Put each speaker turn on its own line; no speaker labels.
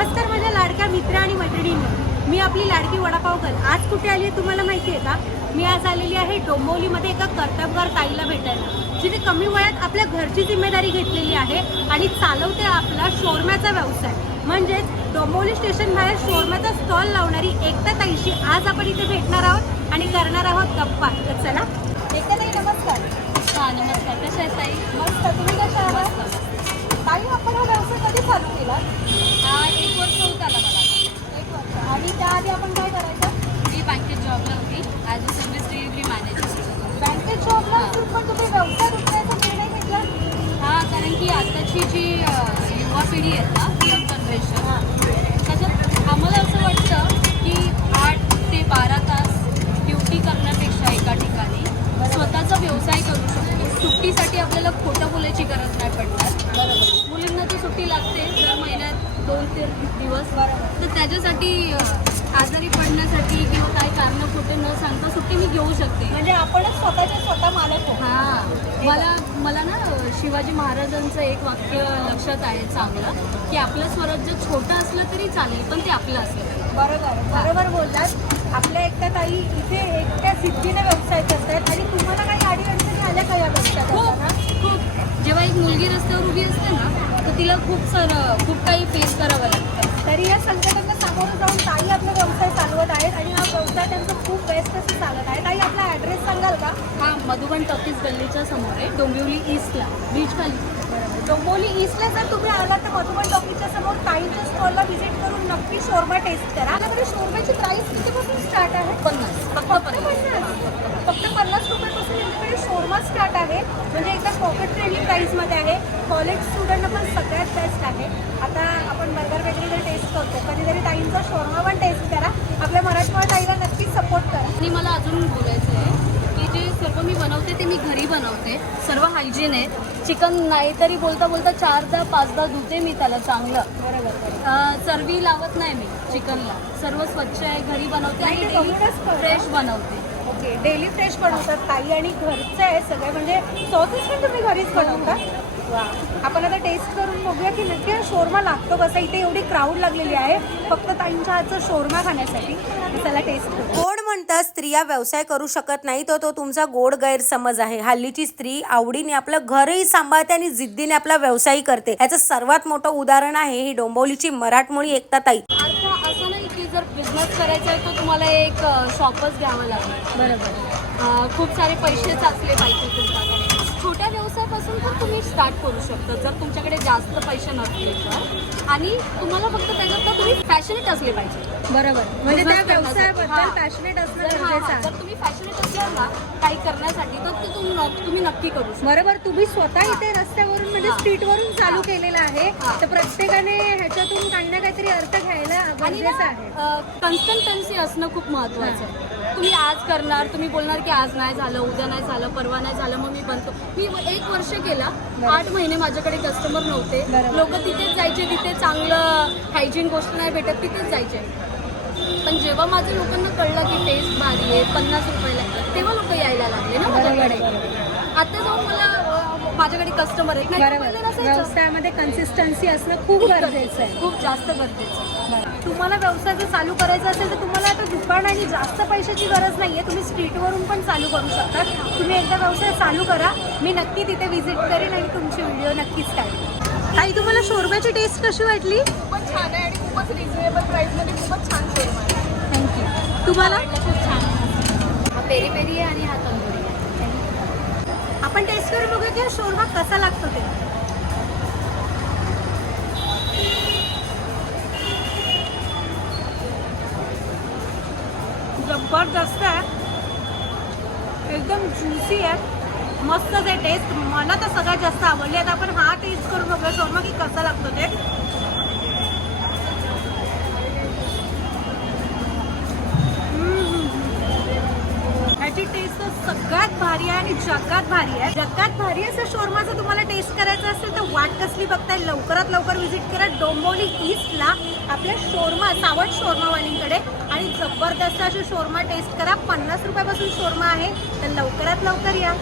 नमस्कार माझ्या लाडक्या मित्र आणि मैत्रिणींनो. मी आपली लाडकी वडापावकर. आज कुठे आली आहे तुम्हाला माहिती आहे का? मी आज आलेली आहे डोंबिवलीमध्ये एका कर्तबगार ताईला भेटायला जिथे कमी वयात आपल्या घरची जिम्मेदारी घेतलेली आहे आणि चालवते आपला शोरम्याचा व्यवसाय. म्हणजेच डोंबिवली स्टेशन बाहेर शोरम्याचा स्टॉल लावणारी एकता ताईशी आज आपण इथे भेटणार आहोत आणि करणार आहोत गप्पा. तर चला. एकता ताई नमस्कार.
हा नमस्कार. कशा आहेत ताई?
मस्त. तुम्ही कशा आहात? ताई आपण हा व्यवसाय कधी चालू केला
हा एक वर्ष होत आला मला आता.
एक वर्ष आणि त्याआधी आपण काय करायचं?
मी बँकेत जॉबला होती. As a service delivery manager
बँकेत जॉबला असून पण तुम्ही व्यवसाय उघडायचा निर्णय घेतला?
हा कारण की आताची जी अ, युवा पिढी आहे ना यंग जनरेशन त्याच्यात आम्हाला असं वाटतं की आठ ते बारा तास ड्युटी करण्यापेक्षा एका ठिकाणी स्वतःचा व्यवसाय करू शकतो. सुट्टीसाठी आपल्याला खोटं बोलायची गरज नाही पडणार. मुलींना ती सुट्टी लागते. दर महिन्यात दोन ते दिवस त्याच्यासाठी आजारी पडण्यासाठी किंवा काय कारणं खोटे न सांगता सुट्टी मी घेऊ शकते.
म्हणजे आपणच स्वतःचे स्वतः मालक हो
मला मला ना शिवाजी महाराजांचं एक वाक्य लक्षात आहे चांगलं की आपलं स्वराज्य छोटं असलं तरी चालेल पण ते आपलं असलं.
बरोबर बरोबर बोललात. आपल्या एकट्या ताई इथे एकट्या सिद्धीने व्यवसाय करतायत आणि तुम्हाला काही अडी अडचणी आल्या का या व्यवसायात?
खूप जेव्हा एक मुलगी रस्त्यावर उभी असते ना तर तिला खूप सारं खूप काही फेस करावं लागतं.
तरी या संकटांना सामोरं जाऊन ताई आपला व्यवसाय चालवत आहेत आणि हा व्यवसाय त्यांचा खूप बेस्ट असं चालत आहे. ताई आपला ॲड्रेस सांगाल का?
हा मधुबन टॉकीज गल्लीच्या समोर आहे डोंबिवली ईस्टला बीच खाली.
डोंबिवली ईस्टला जर तुम्ही आलात तर मधुबन टॉकीजच्या समोर ताईच्या स्टॉलला व्हिजिट करून नक्की शोरमा टेस्ट करा. आपल्याकडे शोरम्याची प्राइस कितीपासून स्टार्ट आहे?
पन्नास फक्त पन्नास.
फक्त पन्नास रुपयापासून यांच्याकडे शोरमा स्टार्ट आहे. म्हणजे एकदम पॉकेट फ्रेंडली प्राईसमध्ये आहे. कॉलेज स्टुडंटना पण सगळ्यात बेस्ट आहे. आता आपण बर्गर बेकरी जर टेस्ट करतो कधीतरी ताईंचा शोरमा पण टेस्ट करा आपल्या मराठवाडा ताईला नक्कीच सपोर्ट करा
आणि मला अजून बोलायचं आहे की जे सर्व मी घरी बनवते. सर्व हायजीन आहे. चिकन नाही तरी बोलता बोलता चारदा पाचदा धुते मी त्याला चांगलं. चरबी लावत नाही मी चिकनला. सर्व स्वच्छ आहे घरी बनवते आणि
कळलं.
फ्रेश बनवते.
ओके डेली फ्रेश बनवतात. ताई आणि घरचं आहे सगळं म्हणजे सॉसेस पण तुम्ही घरीच बनवता? आपण आता टेस्ट करून बघूया की नक्की शोरमा लागतो कसा? इथे एवढी क्राऊड लागलेली आहे. फक्त ताईंच्या हातचा शोरमा खाण्यासाठी. तर चला टेस्ट करू.
म्हणतात स्त्रिया व्यवसाय करू शकत नाही तर तो तुमचा गोड गैरसमज आहे. हल्लीची स्त्री आवडीने आपलं घरही सांभाळते आणि जिद्दीने आपला व्यवसायही करते. याचं सर्वात मोठं उदाहरण आहे ही डोंबिवलीची मराठमोळी एकता ताई.
असं नाही की जर बिझनेस करायचा आहे तर तुम्हाला एक शॉपच घ्यावं लागेल.
बरोबर.
खूप सारे पैसेच असले पाहिजे तुमच्याकडे. छोट्या व्यवसायापासून पण तुम्ही स्टार्ट करू शकता जर तुमच्याकडे जास्त पैसे नसले तर आणि तुम्हाला फक्त त्याच्यात तुम्ही फॅशनेट असले पाहिजे
बरोबर म्हणजे त्या. व्यवसायाबद्दल. पॅशनेट असणं
जर
गरजेचं आहे
जर तुम्ही फॅशनेट असल्यावर ना काही करण्यासाठी तर तुम्ही नक्की करू शकता
बरोबर तुम्ही स्वतः इथे रस्त्यावरून म्हणजे. स्ट्रीटवरून चालू. केलेलं आहे. तर प्रत्येकाने ह्याच्यातून काही ना काहीतरी अर्थ
आणि कन्सिस्टन्सी असणं खूप महत्त्वाचं आहे. तुम्ही आज करणार तुम्ही बोलणार की आज नाही झालं उद्या नाही झालं परवा नाही झालं मग मी बनतो मी एक वर्ष केला आठ महिने माझ्याकडे कस्टमर नव्हते. लोक तिथेच जायचे तिथे चांगलं हायजीन गोष्ट नाही भेटत तिथेच जायचे. पण जेव्हा माझ्या लोकांना कळलं की टेस्ट भारी आहे पन्नास रुपयाला तेव्हा लोक यायला लागले ना माझ्याकडे. आता जाऊन मला माझ्याकडे कस्टमर आहेत. नाही
बरोबर. व्यवसायामध्ये कन्सिस्टन्सी असणं खूप गरजेचं आहे.
खूप जास्त गरजेचं आहे.
तुम्हाला व्यवसाय जर चालू करायचा असेल तर तुम्हाला आता दुकान आणि जास्त पैशाची गरज नाहीये. तुम्ही स्ट्रीटवरून पण चालू करू शकता. तुम्ही एकदा व्यवसाय चालू करा. मी नक्की तिथे व्हिजिट करेन आणि तुमची व्हिडिओ नक्कीच काढेन. ताई तुम्हाला शोरम्याची टेस्ट कशी वाटली?
खूपच छान आहे आणि खूपच रिझनेबल प्राईसमध्ये खूपच छान शोरूम आहे.
थँक्यू तुम्हाला?
खूप छान. आहे. हा पेरी पेरी आहे आणि हा आहे
आपण टेस्ट करून बघूया की शोरबा कसा लागतो ते. ज़बरदस्त है एकदम ज्युसी है मस्त आहे टेस्ट मला तर सगळ्यात जास्त आवडली. आता आपण हा टेस्ट करून बघूया शोरमा की कसा लागतो ते. सगळ्यात भारी आहे आणि जगात भारी आहे. जगात भारी असं शोरमा जर तुम्हाला टेस्ट करायचं असेल तर वाट कसली बघताय? लवकरात लवकर व्हिजिट करा. डोंबोली ईस्टला आपल्या शोरमा सावट शोरमावालींकडे. आणि जबरदस्त अशी शोरमा टेस्ट करा. पन्नास रुपयापासून शोरमा आहे. तर लवकरात लवकर या.